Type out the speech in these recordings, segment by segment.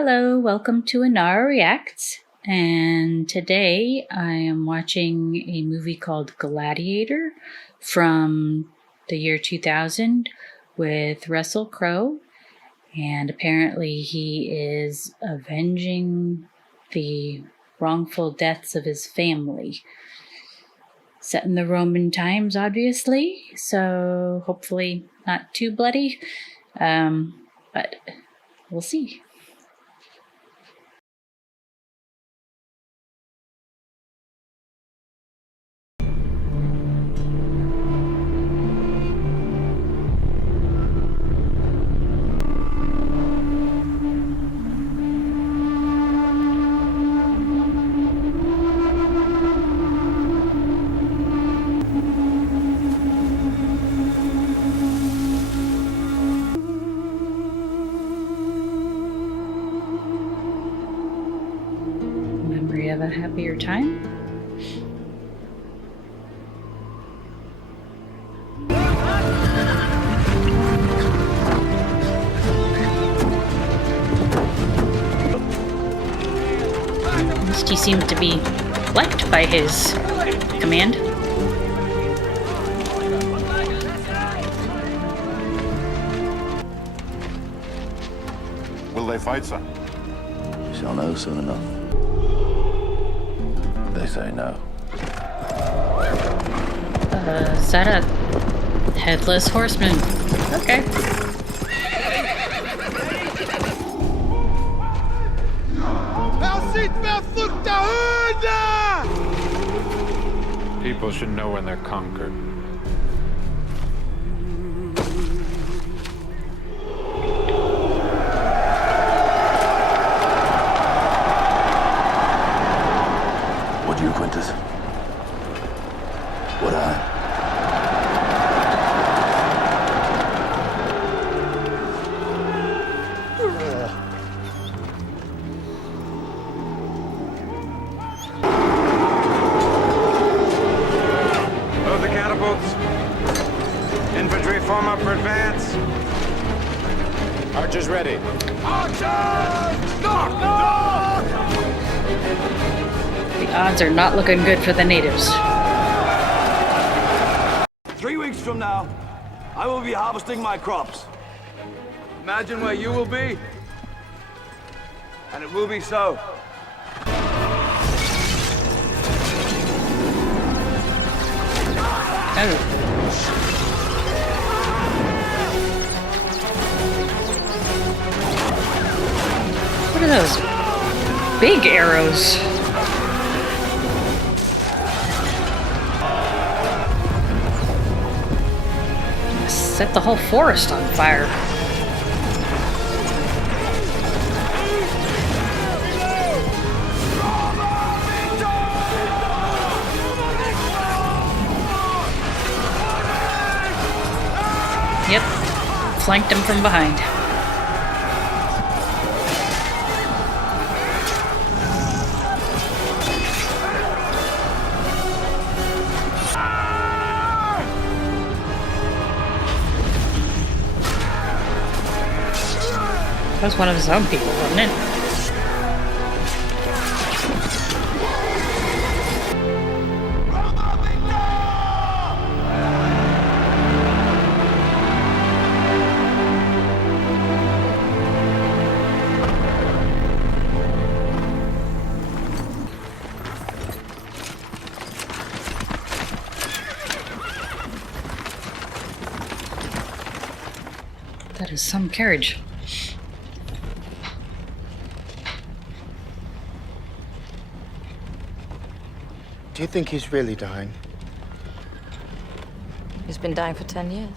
Hello, welcome to Ennara Reacts. And today I am watching a movie called Gladiator from the year 2000 with Russell Crowe. And apparently he is avenging the wrongful deaths of his family. Set in the Roman times, obviously, so hopefully not too bloody, but we'll see. Memory of a happier time. At least he seems to be liked by his command. Will they fight, sir? We shall know soon enough. They say no. Is that a headless horseman? Okay. People should know when they're conquered. Would you, Quintus? Would I? Load the catapults. Infantry form up for advance. Archers ready. Archers! Knock! Knock! The odds are not looking good for the natives. 3 weeks from now, I will be harvesting my crops. Imagine where you will be, and it will be so. Oh. What are those big arrows? Set the whole forest on fire. Yep, flanked him from behind. That was one of his own people, wasn't it? That is some carriage. Do you think he's really dying? He's been dying for 10 years.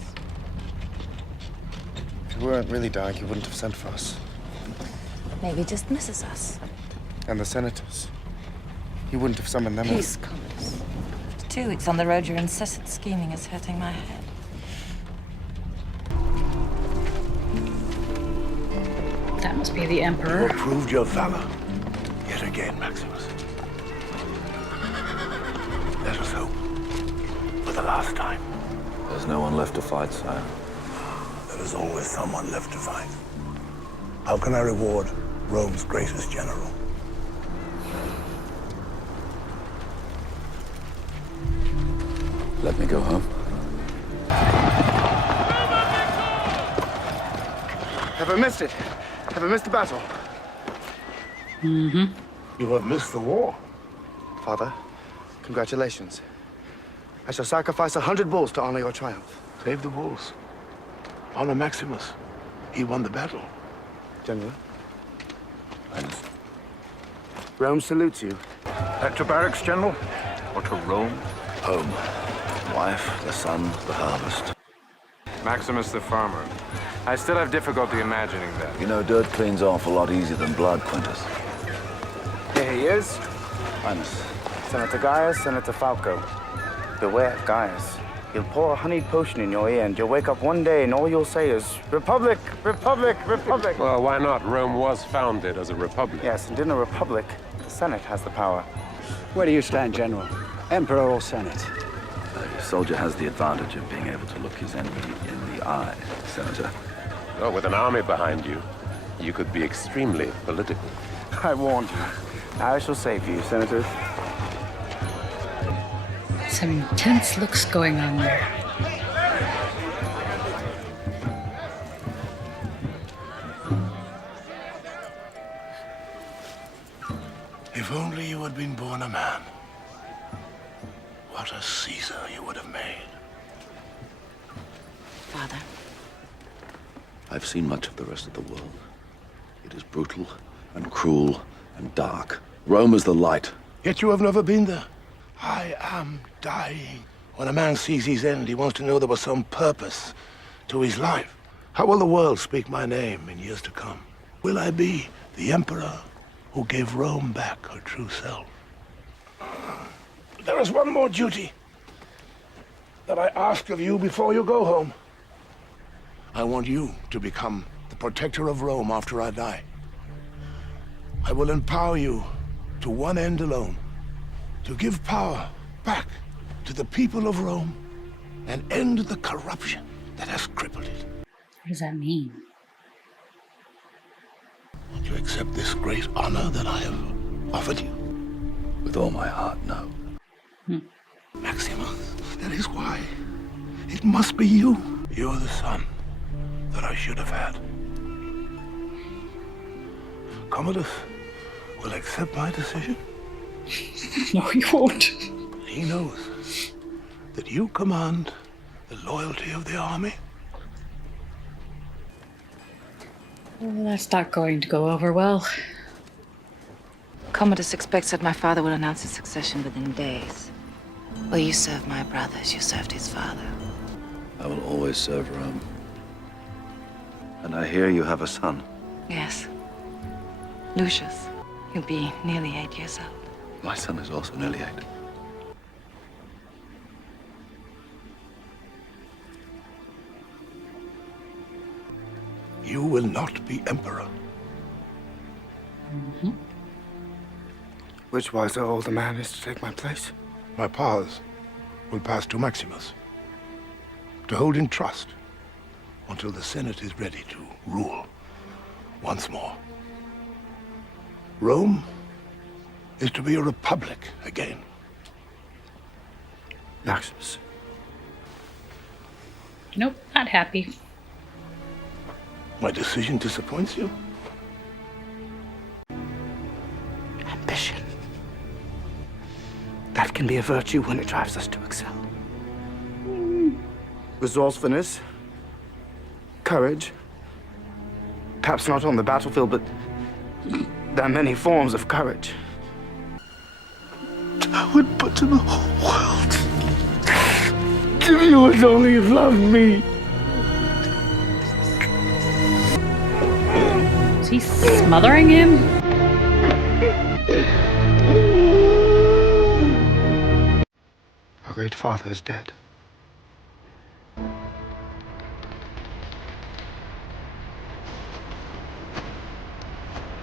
If he weren't really dying, he wouldn't have sent for us. Maybe he just misses us. And the senators. He wouldn't have summoned them. Peace, Commodus. After 2 weeks on the road, your incessant scheming is hurting my head. That must be the You Emperor. have proved your valor yet again, Maximus. Let us hope for the last time. There's no one left to fight, sire. There is always someone left to fight. How can I reward Rome's greatest general. Let me go home. Have I missed it? Have I missed the battle? You have missed the war. Father, congratulations. I shall sacrifice 100 bulls to honor your triumph. Save the bulls. Honor Maximus. He won the battle. General, Highness. Rome salutes you. Back to barracks, General? Or to Rome? Home. Wife, the son, the harvest. Maximus the farmer. I still have difficulty imagining that. You know, dirt cleans off a lot easier than blood, Quintus. Here he is. Highness. Senator Gaius, Senator Falco. Beware of Gaius. He'll pour a honeyed potion in your ear, and you'll wake up one day and all you'll say is, Republic, Republic, Republic. Well, why not? Rome was founded as a republic. Yes, and in a republic, the Senate has the power. Where do you stand, General? Emperor or Senate? A soldier has the advantage of being able to look his enemy in the eye, Senator. Well, with an army behind you, you could be extremely political. I warned you. I shall save you, Senator. Some intense looks going on there. If only you had been born a man. What a Caesar you would have made. Father, I've seen much of the rest of the world. It is brutal and cruel and dark. Rome is the light. Yet you have never been there. I am dying. When a man sees his end, he wants to know there was some purpose to his life. How will the world speak my name in years to come? Will I be the emperor who gave Rome back her true self? There is one more duty that I ask of you before you go home. I want you to become the protector of Rome after I die. I will empower you to one end alone, to give power back to the people of Rome and end the corruption that has crippled it. What does that mean? Would you accept this great honor that I have offered you? With all my heart, no. Maximus, that is why. It must be you. You're the son that I should have had. Commodus will accept my decision. No, he won't. He knows that you command the loyalty of the army. Well, that's not going to go over well. Commodus expects that my father will announce his succession within days. Well, you served my brother as you served his father. I will always serve Rome. And I hear you have a son. Yes. Lucius. He'll be nearly 8 years old. My son is also nearly 8. You will not be emperor. Which wiser older man is to take my place? My powers will pass to Maximus, to hold in trust until the Senate is ready to rule once more. Rome is to be a republic again. Maximus. Nope, not happy. My decision disappoints you? Ambition. That can be a virtue when it drives us to excel. Resourcefulness. Courage. Perhaps not on the battlefield, but there are many forms of courage. I would put to the whole world if you would only have loved me. Is he smothering him? Our great father is dead.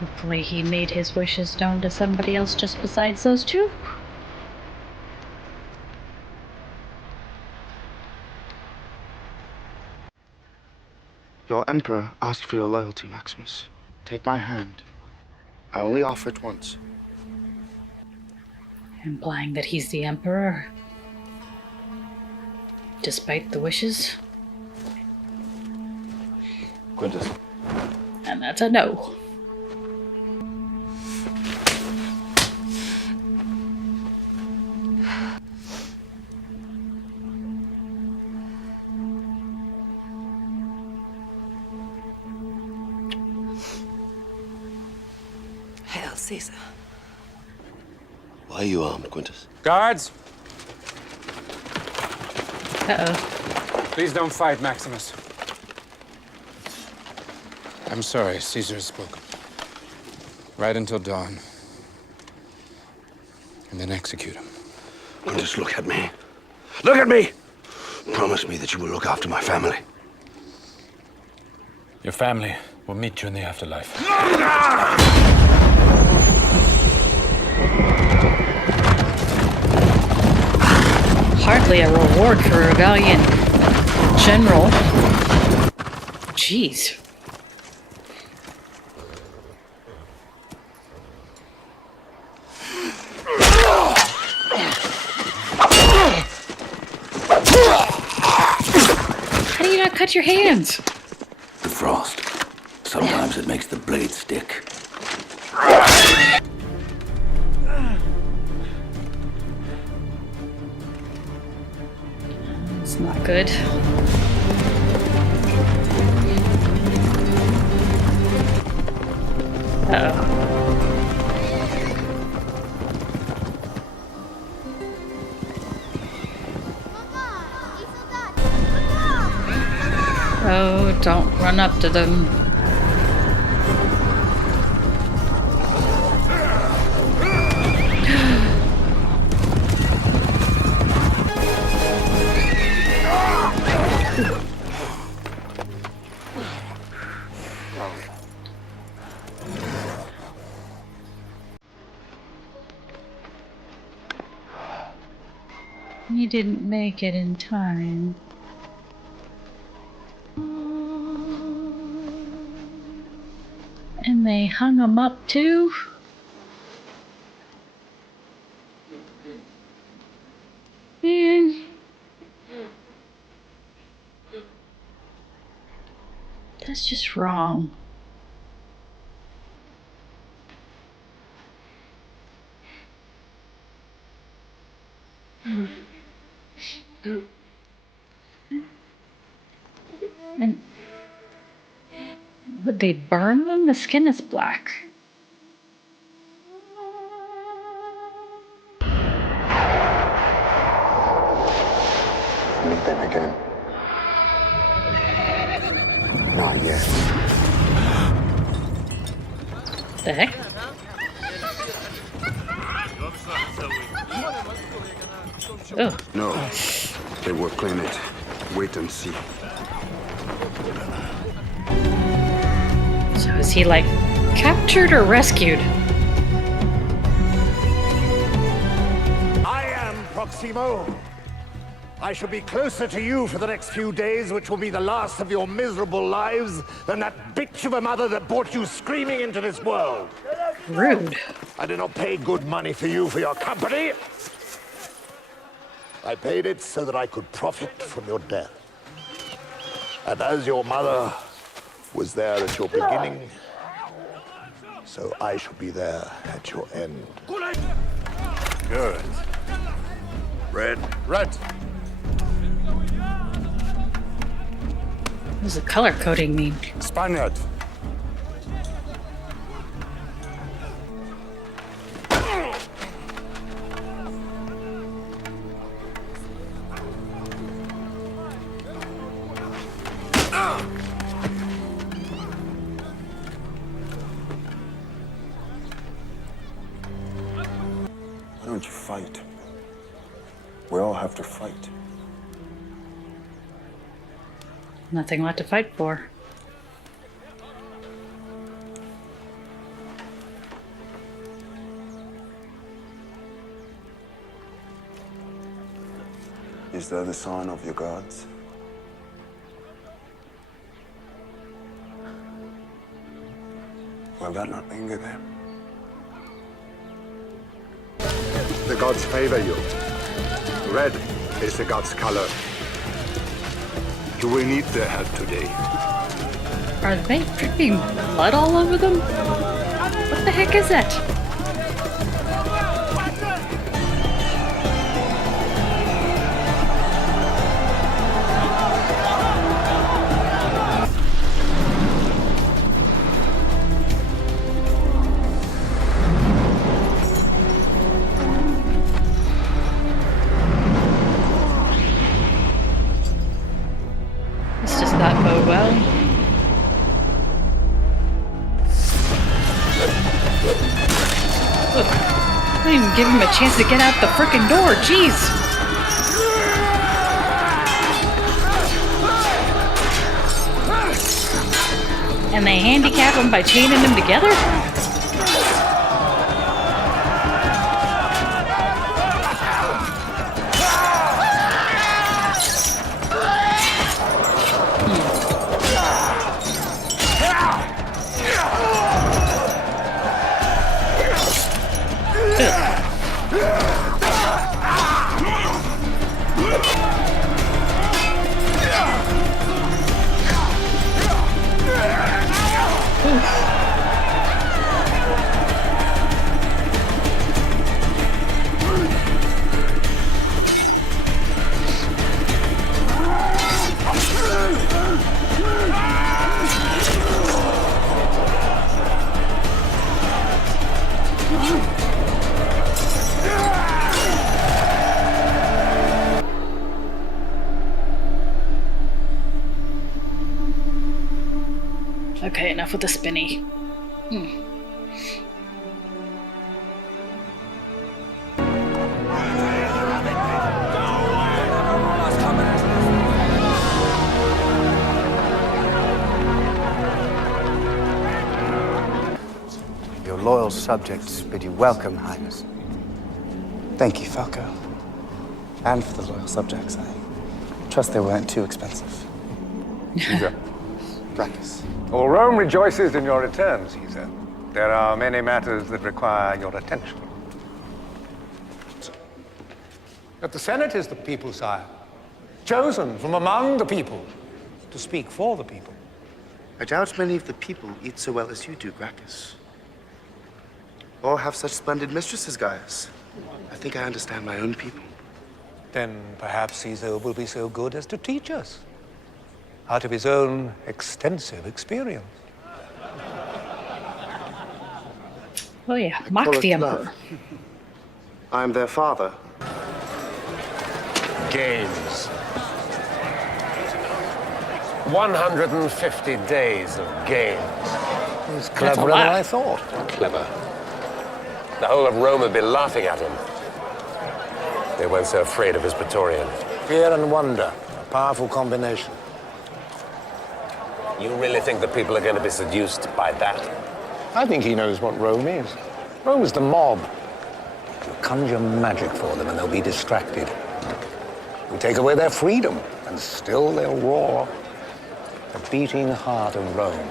Hopefully he made his wishes known to somebody else just besides those two. Your emperor asked for your loyalty, Maximus. Take my hand. I only offered once. Implying that he's the Emperor, despite the wishes. Quintus. And that's a no. Hail Caesar. Why are you armed, Quintus? Guards, Uh-oh. please don't fight, Maximus. I'm sorry, Caesar has spoken. Right until dawn. And then execute him. Quintus, look at me. Look at me! Promise me that you will look after my family. Your family will meet you in the afterlife. Hardly a reward for a valiant general. Jeez. How do you not cut your hands? The frost. Sometimes it makes the blade stick. It's not good. Uh-oh. Oh, don't run up to them. You didn't make it in time. And they hung him up too? Man. That's just wrong. And would they burn them? The skin is black. Meet them again. Not yet. The heck? Oh. No, they will clean it. Wait and see. So is he like captured or rescued? I am Proximo. I shall be closer to you for the next few days, which will be the last of your miserable lives, than that bitch of a mother that brought you screaming into this world. Rude. I did not pay good money for you for your company. I paid it so that I could profit from your death. And as your mother was there at your beginning, so I shall be there at your end. Good. Red. Red. What does the color coding mean? Spaniard. Why don't you fight? We all have to fight. Nothing left to fight for. Is that the sign of your gods? Will that not anger them? gods favor you. Red is the gods' color. You will need their help today. Are they dripping blood all over them? What the heck is that? This does not bode well. Ugh. I didn't even give him a chance to get out the frickin' door, jeez! And they handicap him by chaining them together? Okay, enough with the spinny. Your loyal subjects bid you welcome, Highness. Thank you, Falco. And for the loyal subjects, I trust they weren't too expensive. Caesar. Gracchus. Well, Rome rejoices in your return, Caesar. There are many matters that require your attention. But the Senate is the people, sire. Chosen from among the people to speak for the people. I doubt many of the people eat so well as you do, Gracchus. Or have such splendid mistresses, Gaius. I think I understand my own people. Then perhaps Caesar will be so good as to teach us, out of his own extensive experience. Oh yeah, mock the emperor. I'm their father. Games. 150 days of games. It's cleverer than I thought. Clever. The whole of Rome would be laughing at him. They weren't so afraid of his Praetorian. Fear and wonder, a powerful combination. You really think the people are going to be seduced by that? I think he knows what Rome is. Rome is the mob. You conjure magic for them and they'll be distracted. You take away their freedom and still they'll roar. The beating heart of Rome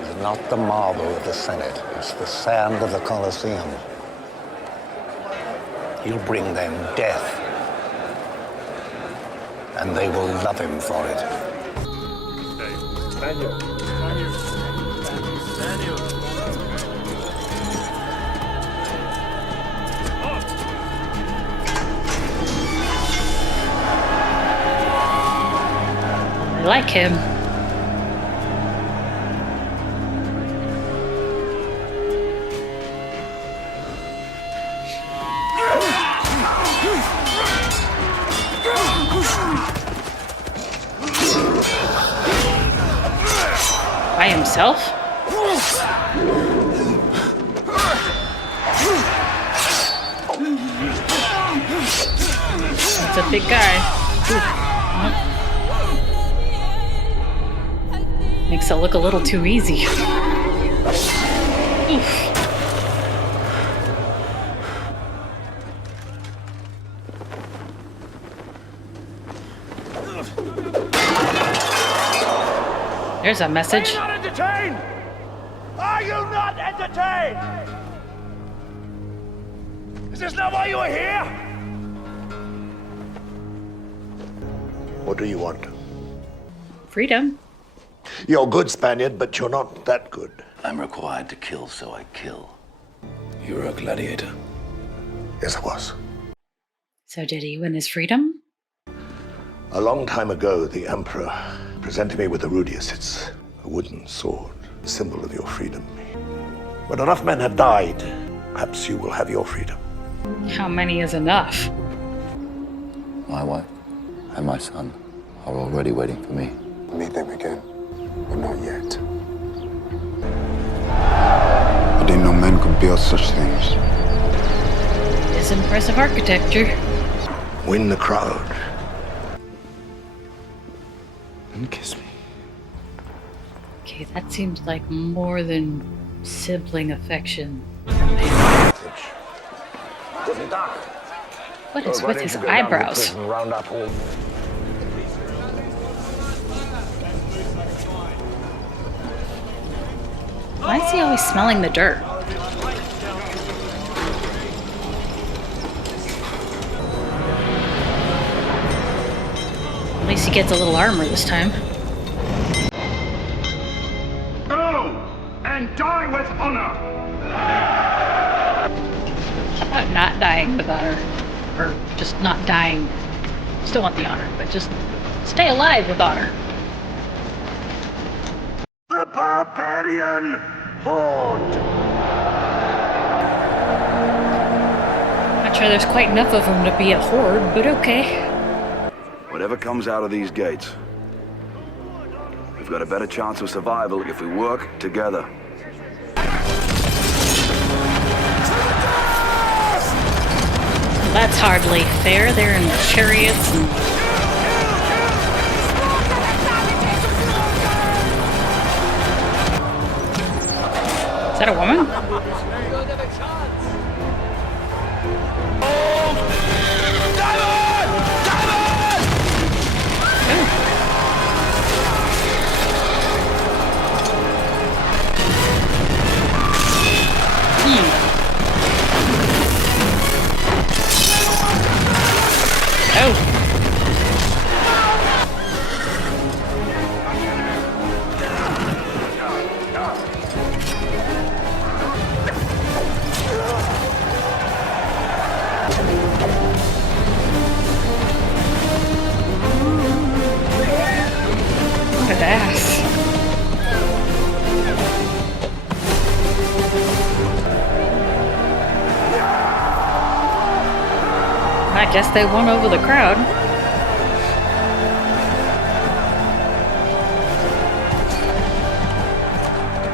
is not the marble of the Senate, it's the sand of the Colosseum. He'll bring them death, and they will love him for it. I like him. By himself? That's a big guy. Makes it look a little too easy. Oof. There's a message. Are you not entertained? Are you not entertained? Is this not why you are here? What do you want? Freedom. You're good, Spaniard, but you're not that good. I'm required to kill, so I kill. You were a gladiator. Yes, I was. So did he win his freedom? A long time ago, the Emperor presented me with the Rudius. It's a wooden sword, a symbol of your freedom. When enough men have died, perhaps you will have your freedom. How many is enough? My wife and my son are already waiting for me. Meet them again, but not yet. I didn't know men could build such things. It's impressive architecture. Win the crowd. And kiss me. Okay, that seems like more than sibling affection. What is with his eyebrows? Why is he always smelling the dirt? At least he gets a little armor this time. Go and die with honor. About not dying with honor. Or just not dying. Still want the honor, but just stay alive with honor. The barbarian horde. Not sure there's quite enough of them to be a horde, but okay. Whatever comes out of these gates, we've got a better chance of survival if we work together. That's hardly fair. They're in chariots and... Is that a woman? Ass. I guess they won over the crowd.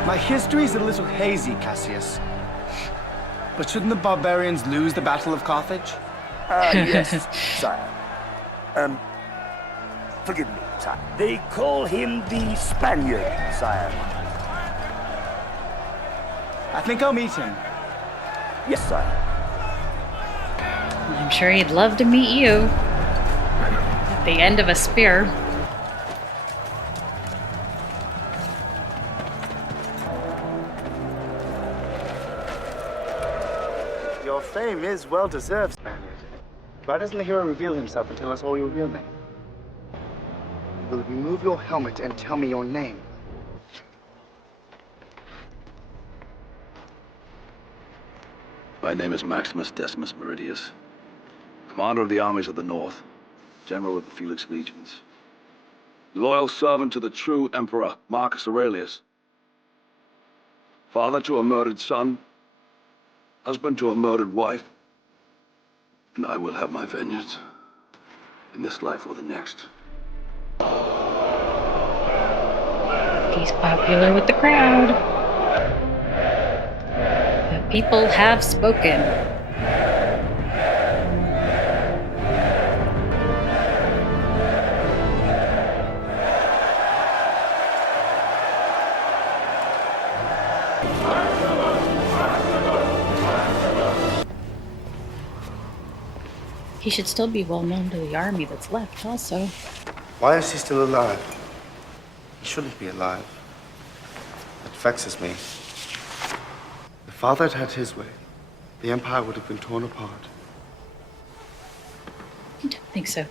My history's a little hazy, Cassius. But shouldn't the barbarians lose the Battle of Carthage? Yes, sire. Forgive me, sire. They call him the Spaniard, sire. I think I'll meet him. Yes, sire. I'm sure he'd love to meet you. At the end of a spear. Your fame is well deserved, Spaniard. Why doesn't the hero reveal himself and tell us all your real name? Will you remove your helmet and tell me your name? My name is Maximus Decimus Meridius, commander of the armies of the North, general of the Felix Legions, loyal servant to the true Emperor Marcus Aurelius, father to a murdered son, husband to a murdered wife, and I will have my vengeance in this life or the next. He's popular with the crowd. The people have spoken. He should still be well known to the army that's left, also. Why is he still alive? He shouldn't be alive. It vexes me. The father had his way. the Empire would have been torn apart. I don't think so.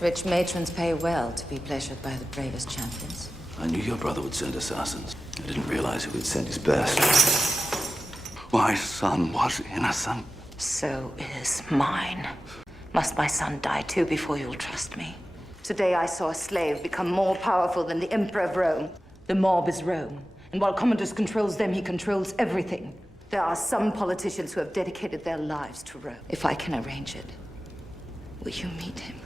Rich matrons pay well to be pleasured by the bravest champions. I knew your brother would send assassins. I didn't realize he would send his best. My son was innocent. So is mine. Must my son die too before you'll trust me? Today I saw a slave become more powerful than the Emperor of Rome. The mob is Rome, and while Commodus controls them, he controls everything. There are some politicians who have dedicated their lives to Rome. If I can arrange it, will you meet him?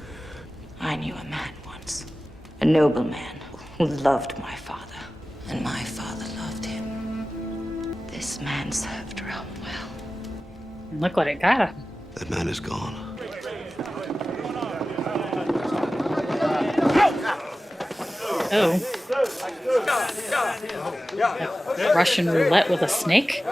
I knew a man once, a noble man who loved my father, and my father loved him. This man served Rome well. And look what it got him. That man is gone. Oh. Russian roulette with a snake?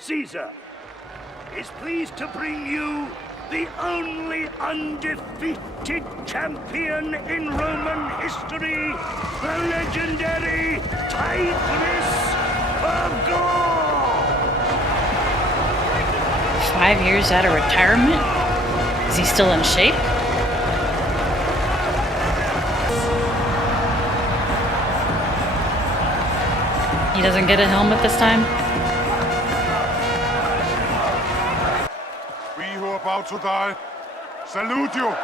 Caesar is pleased to bring you the only undefeated champion in Roman history, the legendary Tigress of Gaul. 5 years out of retirement? Is he still in shape? He doesn't get a helmet this time? We who are about to die, salute you!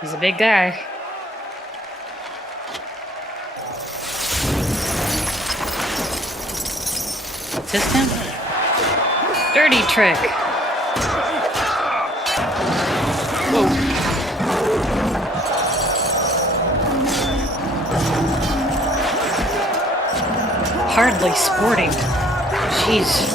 He's a big guy. What's this now? Dirty trick. Whoa. Hardly sporting. Jeez.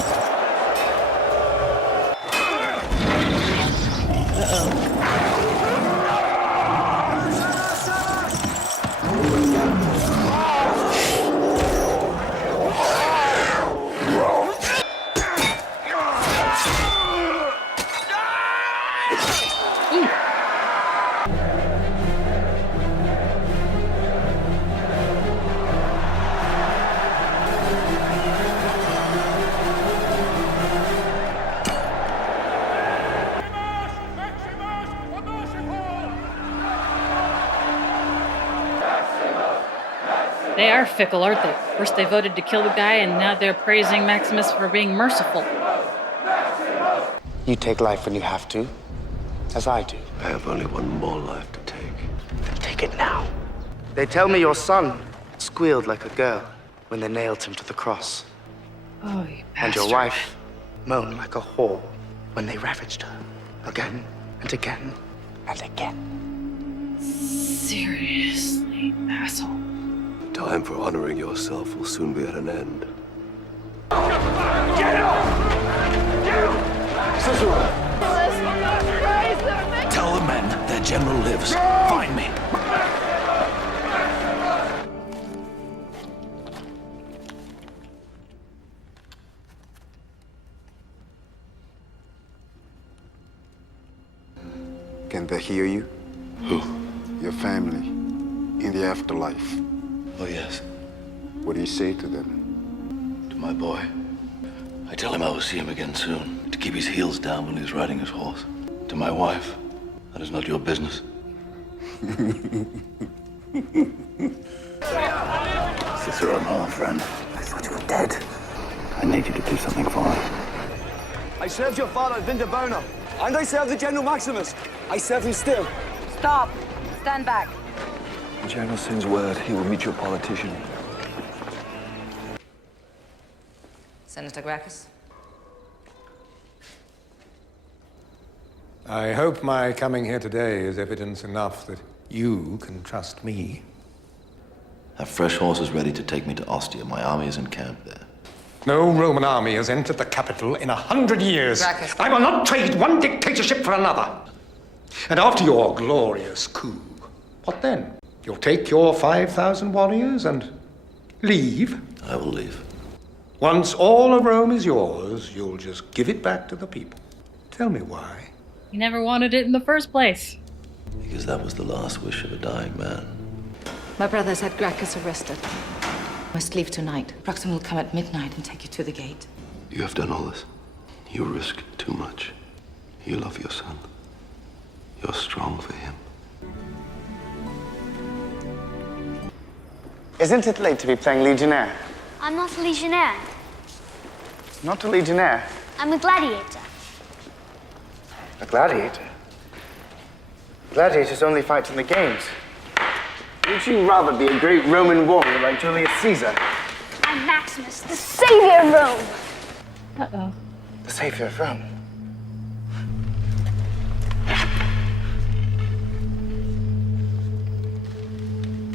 They are fickle, aren't they? First they voted to kill the guy, and now they're praising Maximus for being merciful. You take life when you have to, as I do. I have only one more life to take. Then take it now. They tell me your son squealed like a girl when they nailed him to the cross. Oh, you And your bastard. wife moaned like a whore when they ravaged her. Again and again and again. Seriously, asshole. Time for honoring yourself will soon be at an end. Get up! Tell the men their general lives. Find me. Can they hear you? Who? Your family, in the afterlife. Oh, yes. What do you say to them? To my boy. I tell him I will see him again soon, to keep his heels down when he's riding his horse. To my wife, that is not your business. Cicero, my friend. I thought you were dead. I need you to do something for me. I served your father at Vindobona, and I served the General Maximus. I serve him still. Stop. Stand back. The general sends word he will meet your politician. Senator Gracchus? I hope my coming here today is evidence enough that you can trust me. Have fresh horses ready to take me to Ostia. My army is encamped there. No Roman army has entered the capital in 100 years. Gracchus. I will not trade one dictatorship for another. And after your glorious coup, what then? You'll take your 5,000 warriors and leave? I will leave. Once all of Rome is yours, you'll just give it back to the people. Tell me why. He never wanted it in the first place. Because that was the last wish of a dying man. My brothers had Gracchus arrested. Must leave tonight. Proxim will come at midnight and take you to the gate. You have done all this. You risk too much. You love your son. You're strong for him. Isn't it late to be playing Legionnaire? I'm not a legionnaire. Not a Legionnaire. I'm a gladiator. A gladiator? Gladiators only fight in the games. Would you rather be a great Roman warrior like Julius Caesar? I'm Maximus, the savior of Rome. Uh-oh. The savior of Rome?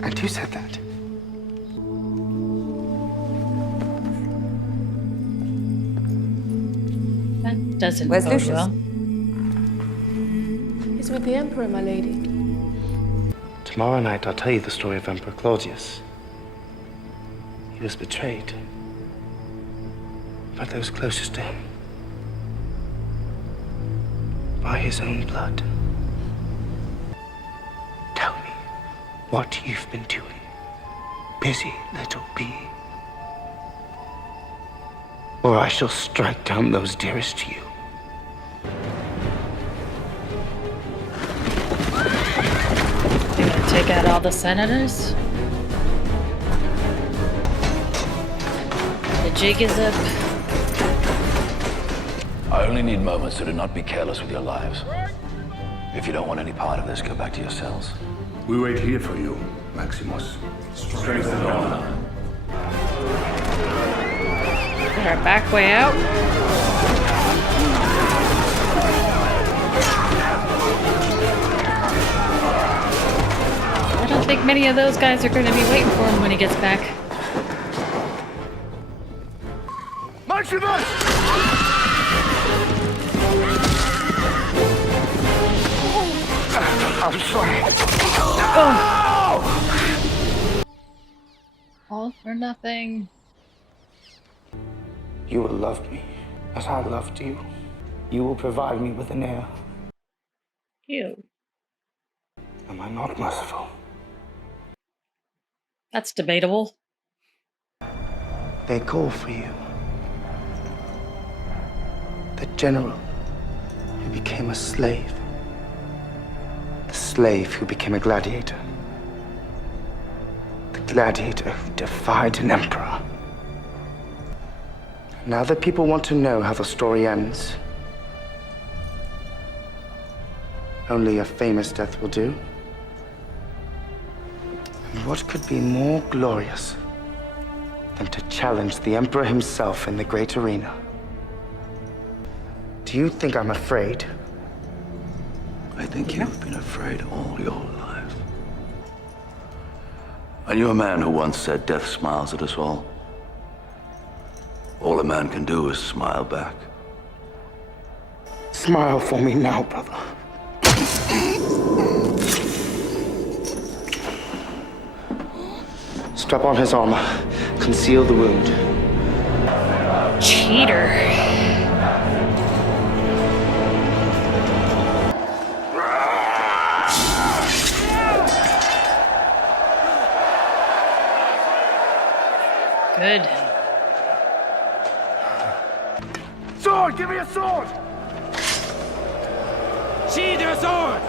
And who said that? That doesn't Where's bode Lucius? well. He's with the Emperor, my lady. Tomorrow night I'll tell you the story of Emperor Claudius. He was betrayed by those closest to him. By his own blood. Tell me what you've been doing, busy little bee. Or I shall strike down those dearest to you. You're gonna take out all the senators? The jig is up. I only need moments, so do not be careless with your lives. If you don't want any part of this, go back to your cells. We wait here for you, Maximus. Strength and honor. Our back way out. I don't think many of those guys are going to be waiting for him when he gets back. Maximus! I'm sorry. All for nothing. You will love me as I loved you. You will provide me with an heir. Ew. Am I not merciful? That's debatable. They call for you. The general who became a slave. The slave who became a gladiator. The gladiator who defied an emperor. Now that people want to know how the story ends, only a famous death will do. And what could be more glorious than to challenge the emperor himself in the great arena? Do you think I'm afraid? I think you've been afraid all your life. I knew a man who once said death smiles at us all. All a man can do is smile back. Smile for me now, brother. Strap on his armor. Conceal the wound. Cheater. Good. Sword! Give me a sword! Sheathe your sword!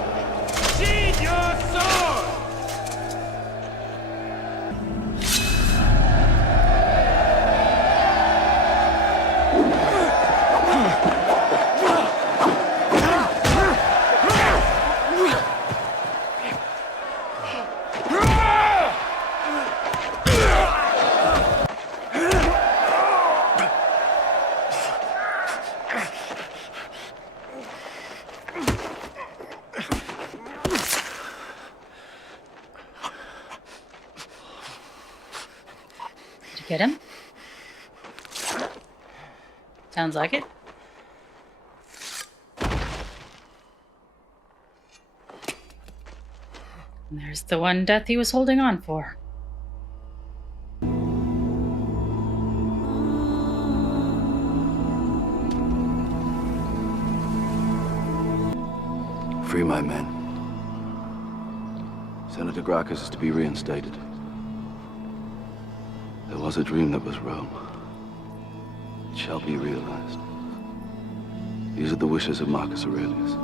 Sheathe your sword! Get him? Sounds like it. And there's the one death he was holding on for. Free my men. Senator Gracchus is to be reinstated. There was a dream that was Rome. It shall be realized. These are the wishes of Marcus Aurelius.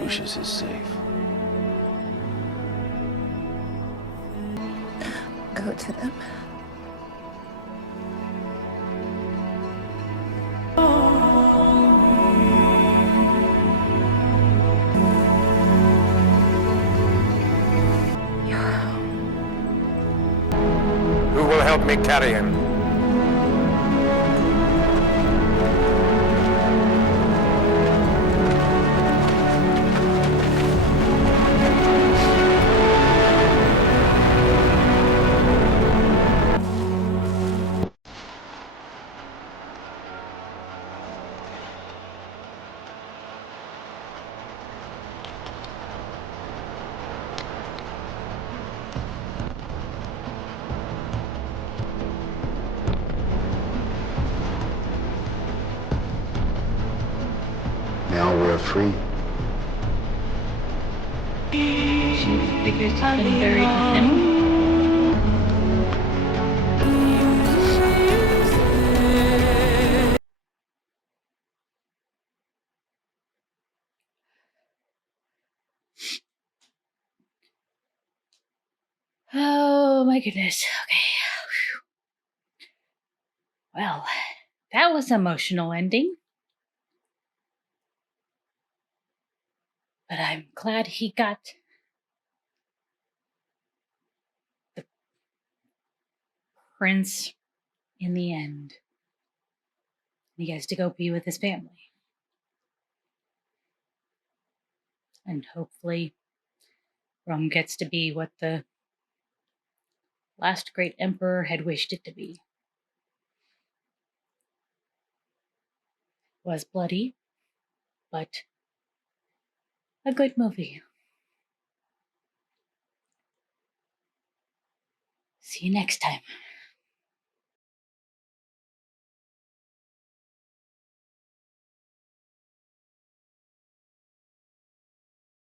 Lucius is safe. Go to them. Who will help me carry him? Now we're free. She figures it's been buried with him. Oh my goodness. Okay. Well, that was an emotional ending. But I'm glad he got the prince in the end. He gets to go be with his family. And hopefully Rome gets to be what the last great emperor had wished it to be. It was bloody, but a good movie. See you next time.